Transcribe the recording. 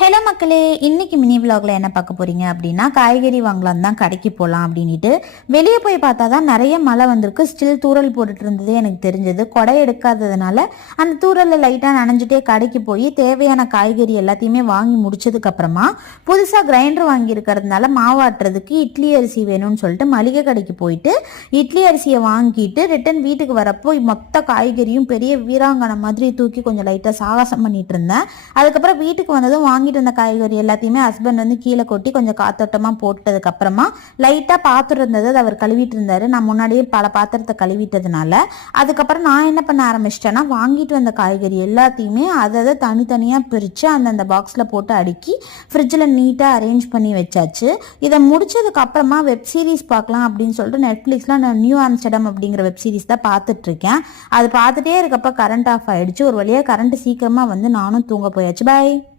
Hello மக்களே, இன்னைக்கு mini விலாகில் என்ன பார்க்க போறீங்க அப்படின்னா, காய்கறி வாங்கலாம் தான் கடைக்கு போகலாம் அப்படின்ட்டு வெளியே போய் பார்த்தா தான் நிறைய மழை வந்திருக்கு. ஸ்டில் தூறல் போட்டுட்டு இருந்ததே எனக்கு தெரிஞ்சது. கொடை எடுக்காததுனால அந்த தூறலில் லைட்டாக நனைஞ்சிட்டே கடைக்கு போய் தேவையான காய்கறி எல்லாத்தையுமே வாங்கி முடிச்சதுக்கு அப்புறமா புதுசாக கிரைண்டர் வாங்கி இருக்கிறதுனால மாவாட்டுறதுக்கு இட்லி அரிசி வேணும்னு சொல்லிட்டு மளிகை கடைக்கு போயிட்டு இட்லி அரிசியை வாங்கிட்டு ரிட்டன் வீட்டுக்கு வரப்போ மொத்த காய்கறியும் பெரிய வீராங்கனை மாதிரி தூக்கி கொஞ்சம் லைட்டாக சாகசம் பண்ணிட்டு இருந்தேன். அதுக்கப்புறம் வீட்டுக்கு வந்ததும் வாங்கிட்டு இருந்த காய்கறி எல்லாத்தையுமே ஹஸ்பண்ட் வந்து கீழே கொட்டி கொஞ்சம் காத்தோட்டமாக போட்டதுக்கு அப்புறமா லைட்டாக பாத்திரம் இருந்தது, அதை அவர் கழுவிட்டு இருந்தாரு. நான் முன்னாடியே பல பாத்திரத்தை கழுவிட்டதுனால அதுக்கப்புறம் நான் என்ன பண்ண ஆரம்பிச்சிட்டேன்னா, வாங்கிட்டு வந்த காய்கறி எல்லாத்தையுமே அதை தனித்தனியாக பிரித்து அந்தந்த பாக்ஸில் போட்டு அடுக்கி ஃப்ரிட்ஜில் நீட்டாக அரேஞ்ச் பண்ணி வச்சாச்சு. இதை முடிச்சதுக்கு அப்புறமா வெப் சீரிஸ் பார்க்கலாம் அப்படின்னு சொல்லிட்டு நெட்ஃப்ளிக்ஸில் நான் நியூ ஆம்ஸ்டர்டம் அப்படிங்கிற வெப் சீரிஸ் தான் பார்த்துட்டு இருக்கேன். அது பார்த்துட்டே இருக்கப்ப கரண்ட் ஆஃப் ஆயிடுச்சு. ஒரு வழியாக கரண்ட் சீக்கிரமாக வந்து நானும் தூங்க போயாச்சு. பாய்.